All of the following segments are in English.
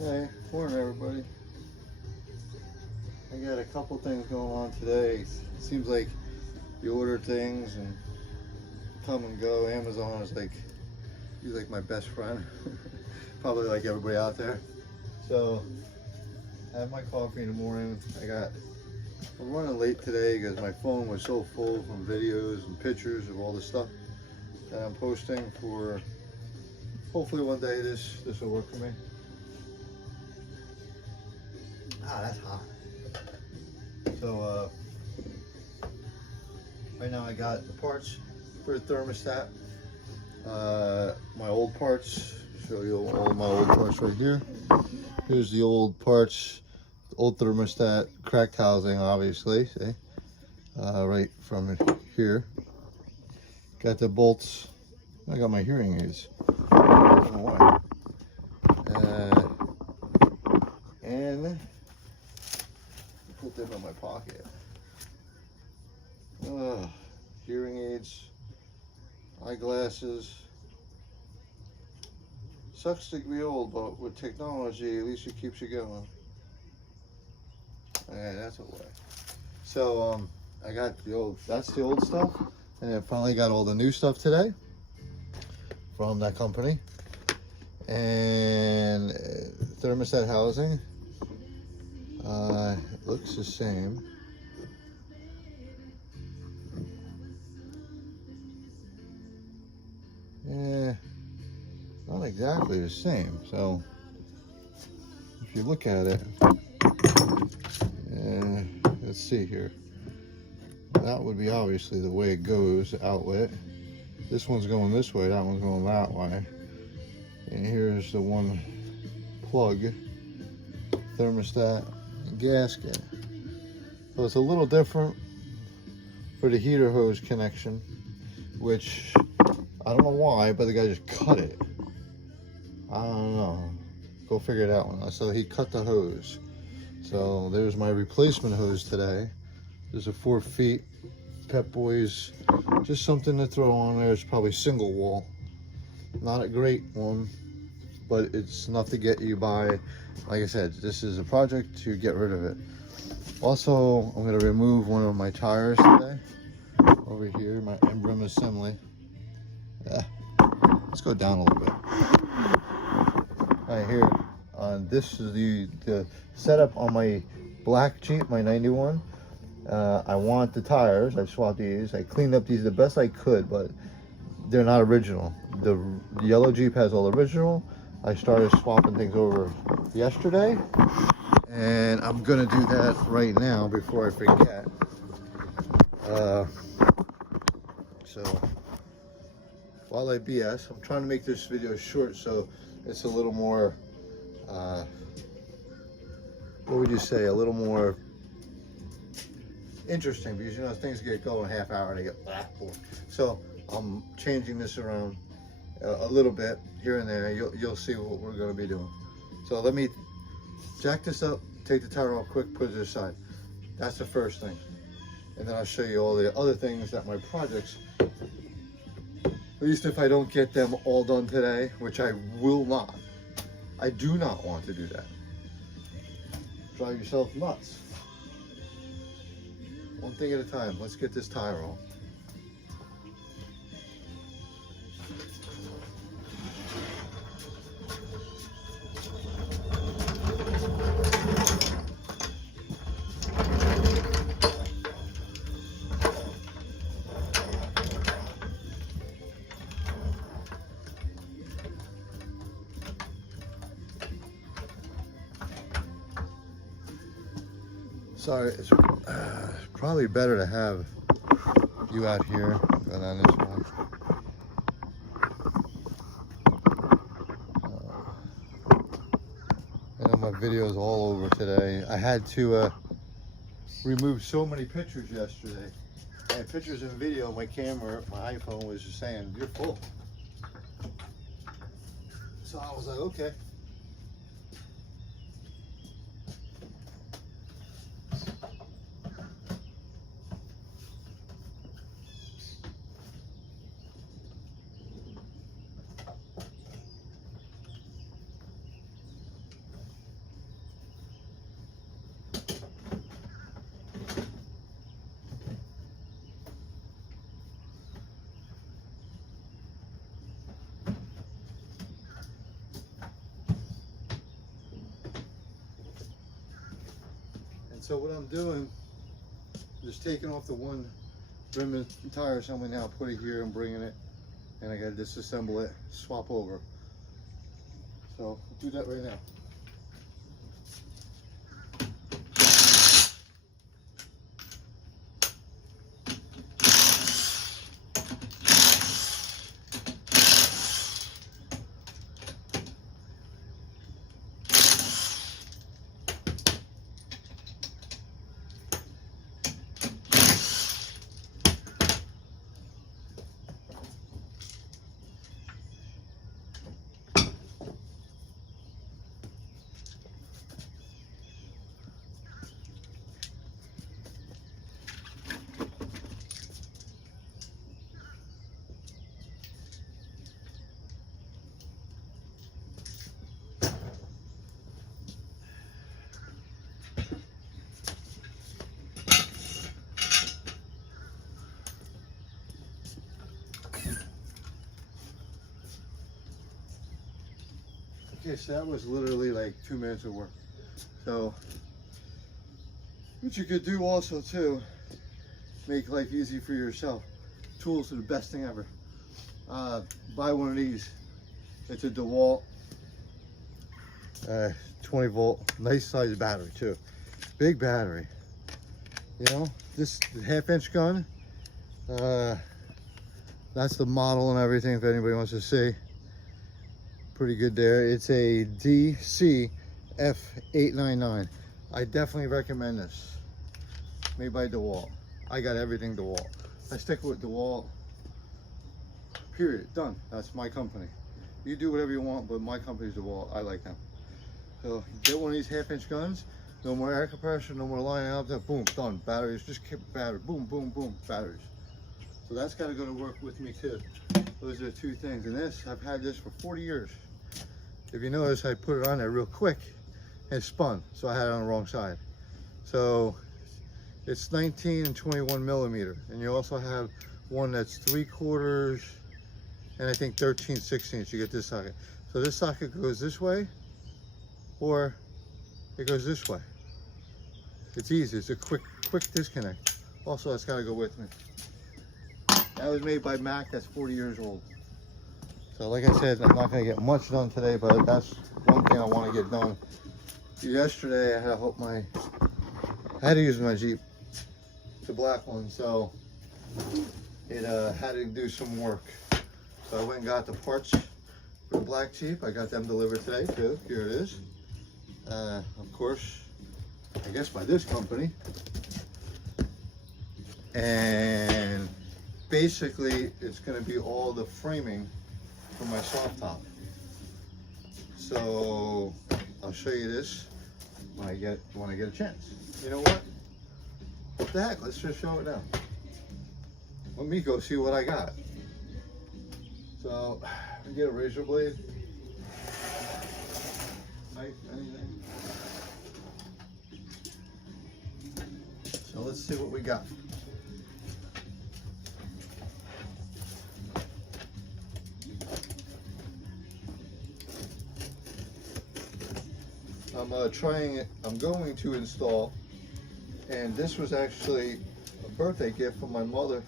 Hey, morning everybody. I got a couple things going on today. It seems like you order things and come and go. Amazon is like, he's like my best friend. Probably like everybody out there. So I have my coffee in the morning. I'm running late today because my phone was so full from videos and pictures of all the stuff that I'm posting for. Hopefully one day this will work for me. Ah, that's hot. So right now I got the parts for the thermostat. My old parts. Show you all my old parts right here. Here's the old parts, old thermostat, cracked housing, obviously. See, right from here. Got the bolts. I got my hearing aids. I don't know why. And put them in my pocket. Hearing aids, eyeglasses. Sucks to be old, but with technology, at least it keeps you going. Yeah, that's a way. So I got that's the old stuff, and I finally got all the new stuff today from that company. And thermostat housing, it looks the same. Yeah, not exactly the same. So if you look at it, let's see here. That would be obviously the way it goes, the outlet. This one's going this way, that one's going that way. And here's the one plug, thermostat, and gasket. So it's a little different for the heater hose connection, which I don't know why, but the guy just cut it. I don't know. Go figure it out. So he cut the hose. So there's my replacement hose today. There's a 4 feet Pep Boys, just something to throw on there. It's probably single wall. Not a great one, but it's enough to get you by. Like I said, this is a project to get rid of it. Also, I'm going to remove one of my tires today. Over here, my emblem assembly. Let's go down a little bit. Right here, this is the setup on my black Jeep, my 91. I want the tires. I swapped these. I cleaned up these the best I could, but they're not original. The yellow Jeep has all original. I started swapping things over yesterday, and I'm gonna do that right now before I forget. So while I BS, I'm trying to make this video short so it's a little more, what would you say, a little more interesting, because you know things get going half hour and they get bored. So I'm changing this around a little bit here and there. You'll see what we're going to be doing. So let me jack this up, take the tire off quick, put it aside. That's the first thing, and then I'll show you all the other things that my projects, at least if I don't get them all done today, which I will not. I do not want to do that. Drive yourself nuts. One thing at a time. Let's get this tire off. Sorry, it's probably better to have you out here than on this one. I know my video's all over today. I had to remove so many pictures yesterday. I had pictures and video. My camera, my iPhone was just saying, you're full. So I was like, okay. So what I'm doing, just taking off the one rim and tire assembly now, put it here and bringing it, and I gotta disassemble it, swap over. So I'll do that right now. Okay, so that was literally like 2 minutes of work. So what you could do also too, make life easy for yourself. Tools are the best thing ever. Buy one of these. It's a DeWalt 20 volt, nice size battery too. Big battery. You know, this 1/2-inch gun, that's the model and everything if anybody wants to see. Pretty good there. It's a DC F899. I definitely recommend this. Made by DeWalt. I got everything DeWalt. I stick with DeWalt. Period. Done. That's my company. You do whatever you want, but my company's DeWalt. I like them. So get one of these 1/2-inch guns. No more air compression. No more lining up. That boom, done. Batteries. Just keep battery. Boom, boom, boom. Batteries. So that's got to go to work with me too. Those are the two things. And this, I've had this for 40 years. If you notice, I put it on there real quick and it spun, so I had it on the wrong side. So it's 19 and 21 millimeter, and you also have one that's 3/4 and I think 13/16. You get this socket. So this socket goes this way, or it goes this way. It's easy. It's a quick disconnect. Also, that's got to go with me. That was made by Mac. That's 40 years old. So like I said, I'm not going to get much done today, but that's one thing I want to get done. Yesterday, I had to use my Jeep, the black one, so it had to do some work. So I went and got the parts for the black Jeep. I got them delivered today too. Here it is. Of course, I guess by this company. And basically, it's going to be all the framing for my soft top. So I'll show you this when I get a chance. You know what? What the heck? Let's just show it now. Let me go see what I got. So I get a razor blade, knife, anything. So let's see what we got. I'm going to install, and this was actually a birthday gift from my mother.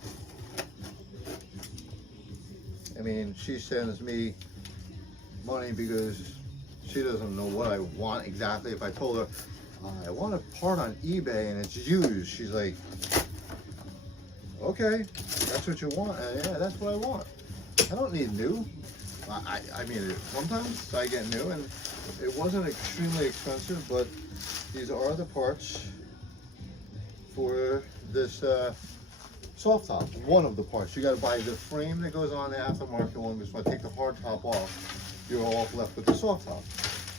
I mean, she sends me money because she doesn't know what I want exactly. If I told her, I want a part on eBay and it's used, she's like, okay, that's what you want. Yeah, that's what I want. I don't need new. I mean, sometimes I get new, and it wasn't extremely expensive, but these are the parts for this soft top. One of the parts. You got to buy the frame that goes on the aftermarket one, because when I take the hard top off, you're all left with the soft top.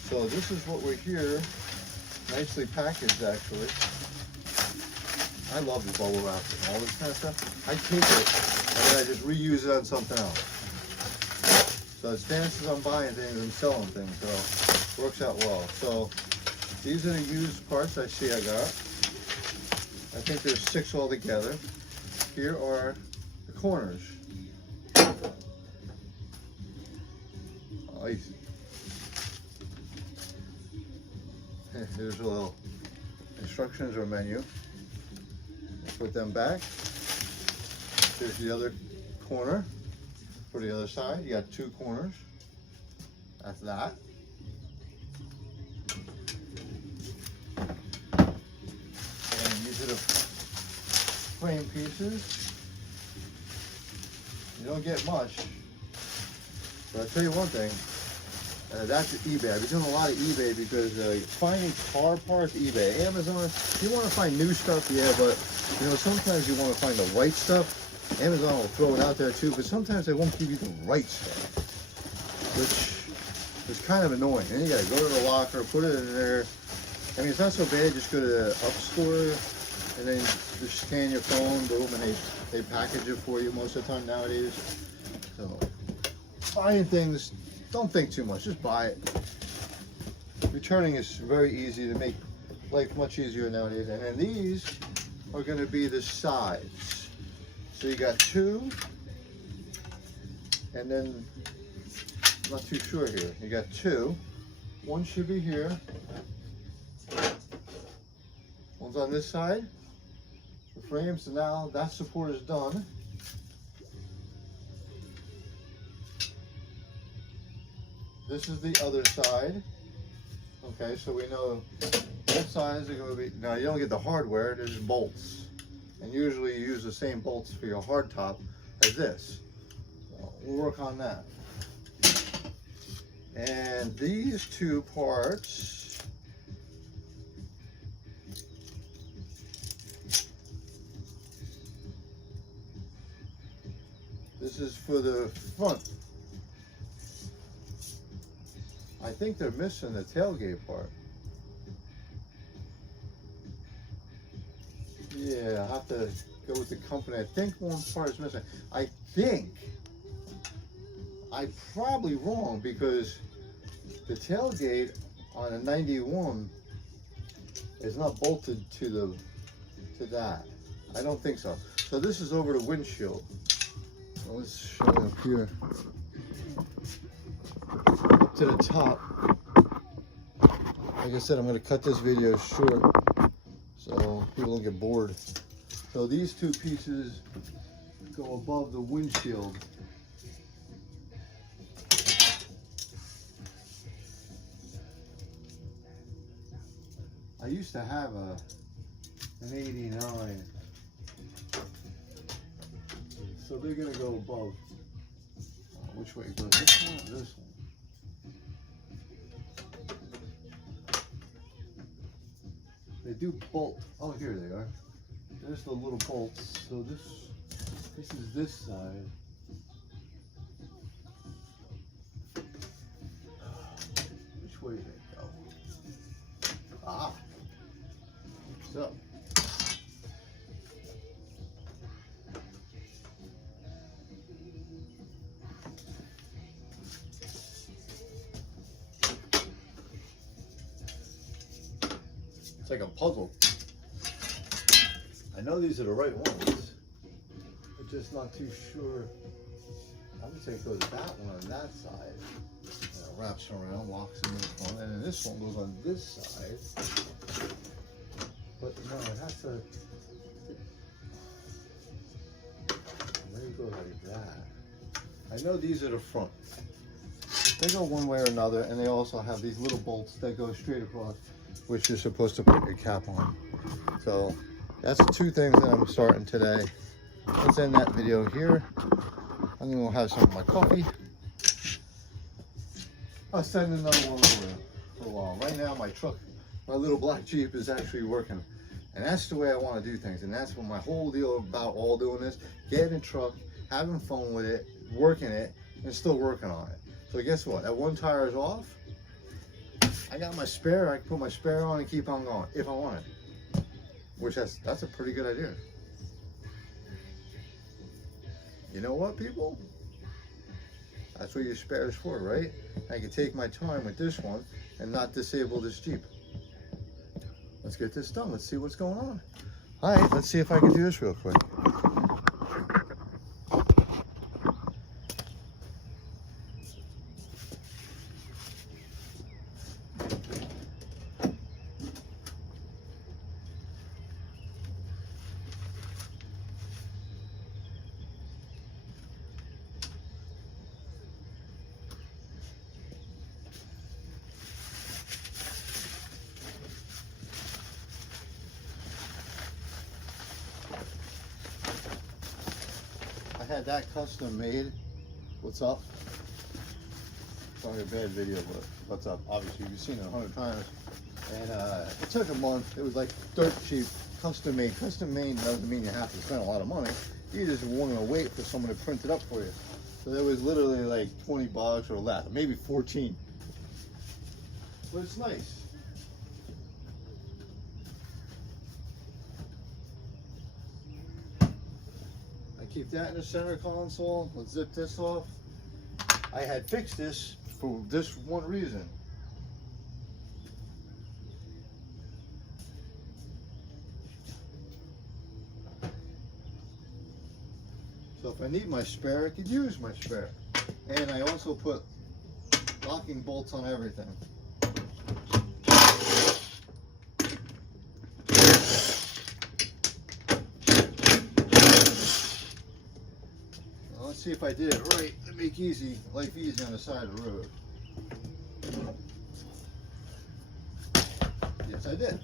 So this is what we're here. Nicely packaged, actually. I love the bubble wrap and all this kind of stuff. I take it and then I just reuse it on something else. So it's chances I'm buying things and selling things, so it works out well. So these are the used parts I see I got. I think there's 6 altogether. Here are the corners. Here's a little instructions or menu. Put them back. Here's the other corner for the other side. You got 2 corners. That's that. And these are the frame pieces. You don't get much, but I'll tell you one thing. That's eBay. I've been doing a lot of eBay because finding car parts, eBay, Amazon. You want to find new stuff, yeah, but you know sometimes you want to find the right stuff. Amazon will throw it out there too, but sometimes they won't give you the right stuff, which is kind of annoying. And you gotta go to the locker, put it in there. I mean, it's not so bad. Just go to the Up Store and then just scan your phone, boom, and they package it for you most of the time nowadays. So buying things. Don't think too much, just buy it. Returning is very easy to make life much easier nowadays. And then these are gonna be the sides. So you got 2, and then, I'm not too sure here. You got 2, one should be here. One's on this side. The frames, so now that support is done. This is the other side. Okay, so we know both sides are going to be, now you don't get the hardware, there's bolts. And usually you use the same bolts for your hard top as this. So we'll work on that. And these 2 parts, this is for the front. I think they're missing the tailgate part. Yeah, I'll have to go with the company. I think one part is missing. I think I'm probably wrong because the tailgate on a 91 is not bolted to that. I don't think so. So this is over the windshield. So let's show it up here. Up to the top. Like I said, I'm going to cut this video short so people don't get bored. So these 2 pieces go above the windshield. I used to have an 89, so they're going to go above. Which way goes this one or this one? They do bolt. Oh, here they are. There's the little bolts. So this is this side. Which way do they go? Ah. So. It's like a puzzle. I know these are the right ones. I'm just not too sure. I'm just gonna go to that one on that side. And it wraps around, locks in this one, and then this one goes on this side. But no, it has to. Let me go like that. I know these are the front. They go one way or another, and they also have these little bolts that go straight across, which you're supposed to put your cap on. So that's the 2 things that I'm starting today. Let's end that video here. I'm gonna have some of my coffee. I'll send another one over for a while. Right now my truck, my little black Jeep is actually working. And that's the way I want to do things. And that's what my whole deal about all doing this. Getting in the truck, having fun with it, working it, and still working on it. So guess what? That one tire is off. I got my spare. I can put my spare on and keep on going if I want it. Which that's a pretty good idea. You know what, people? That's what your spare is for, right? I can take my time with this one and not disable this Jeep. Let's get this done. Let's see what's going on. All right, let's see if I can do this real quick. had that custom made. What's up? Sorry, a bad video, but what's up? Obviously, you've seen it 100 times. And it took a month. It was like dirt cheap, custom made. Custom made doesn't mean you have to spend a lot of money. You just want to wait for someone to print it up for you. So it was literally like 20 bucks or less, maybe 14. But it's nice. I keep that in the center console. Let's zip this off. I had fixed this for this one reason. So if I need my spare, I could use my spare. And I also put locking bolts on everything. Now let's see if I did it right to make life easy on the side of the road. Yes, I did.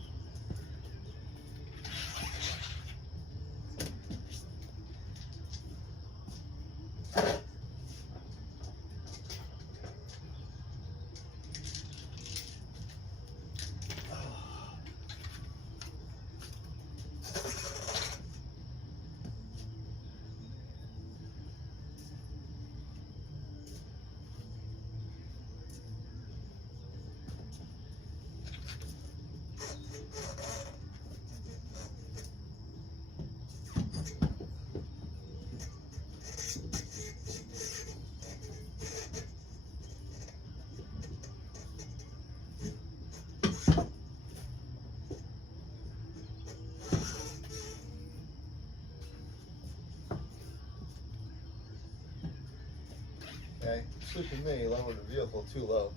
Okay, sleeping me, lower the vehicle too low.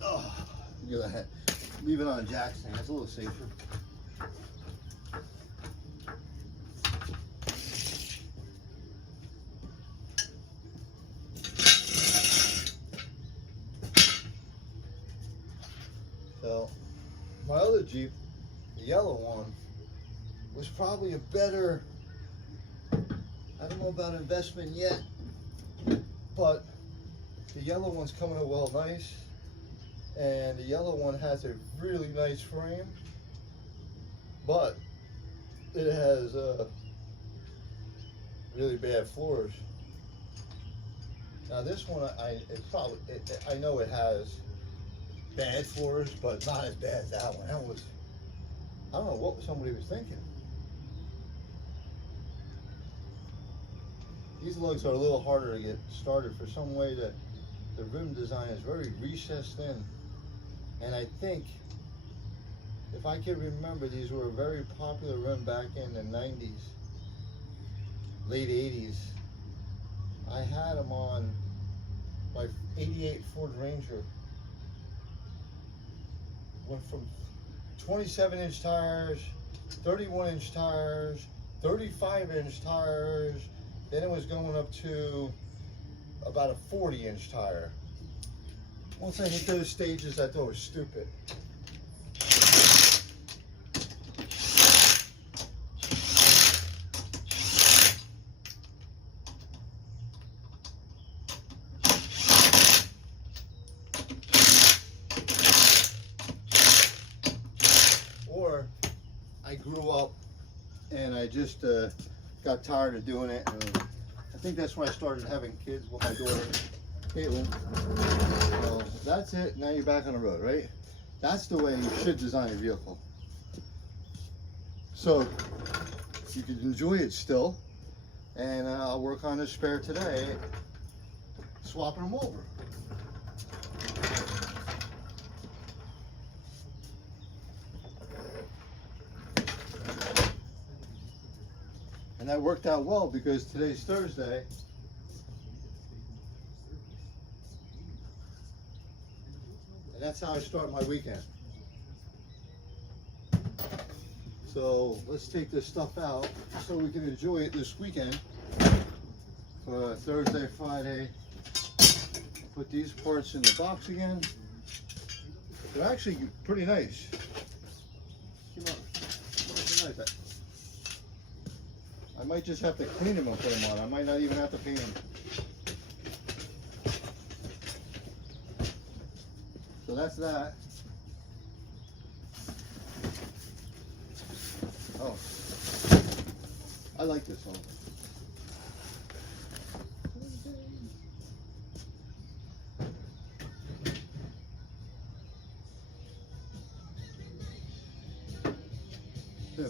Oh, look at that. Leave it on a jack stand, it's a little safer. So, my other Jeep, the yellow one, was probably a better, I don't know about investment yet, but the yellow one's coming in well nice, and the yellow one has a really nice frame, but it has really bad floors. Now this one, I know it has bad floors, but not as bad as that one. That was, I don't know what somebody was thinking. These lugs are a little harder to get started for some way that the rim design is very recessed in. And I think, if I can remember, these were a very popular rim back in the 90s, late 80s. I had them on my 88 Ford Ranger. Went from 27-inch tires, 31-inch tires, 35-inch tires, then it was going up to about a 40-inch tire. Once I hit those stages, I thought it was stupid. Or I grew up and I just got tired of doing it. And I think that's when I started having kids with my daughter, Caitlin. So that's it. Now you're back on the road, right? That's the way you should design a vehicle. So you can enjoy it still. And I'll work on this spare today, swapping them over. And that worked out well because today's Thursday. And that's how I start my weekend. So let's take this stuff out so we can enjoy it this weekend. For Thursday, Friday. Put these parts in the box again. They're actually pretty nice. Come on. I I might just have to clean them and put them on. I might not even have to paint them. So that's that. Oh, I like this one.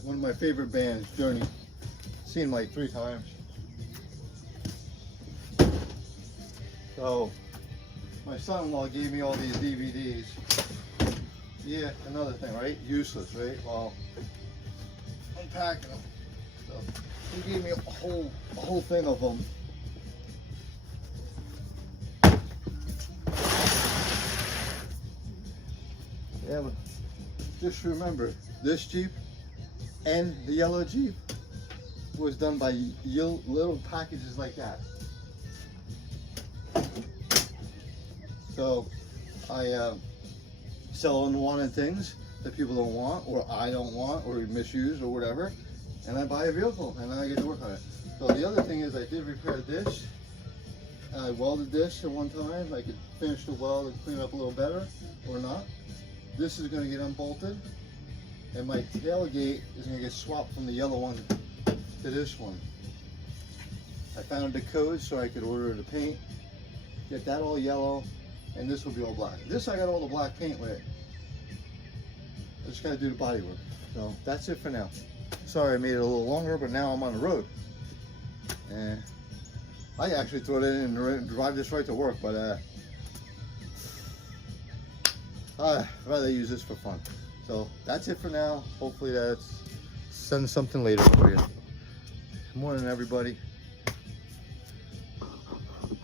One of my favorite bands, Journey. Seen like 3 times. So my son-in-law gave me all these DVDs. Yeah, another thing, right? Useless, right? Well, unpacking them. So he gave me a whole thing of them. Yeah, but just remember, this Jeep and the yellow Jeep was done by little packages like that. So I sell unwanted things that people don't want, or I don't want, or misuse, or whatever, and I buy a vehicle, and then I get to work on it. So the other thing is I did repair this. I welded this at one time. I could finish the weld and clean it up a little better, or not. This is going to get unbolted, and my tailgate is going to get swapped from the yellow one to this one. I found the code so I could order the paint, get that all yellow, and this will be all black. This I got all the black paint with. I just got to do the body work. So that's it for now. Sorry I made it a little longer, but now I'm on the road. And I actually throw it in and drive this right to work, but I'd rather use this for fun. So that's it for now. Hopefully that's send something later for you. Good morning, everybody.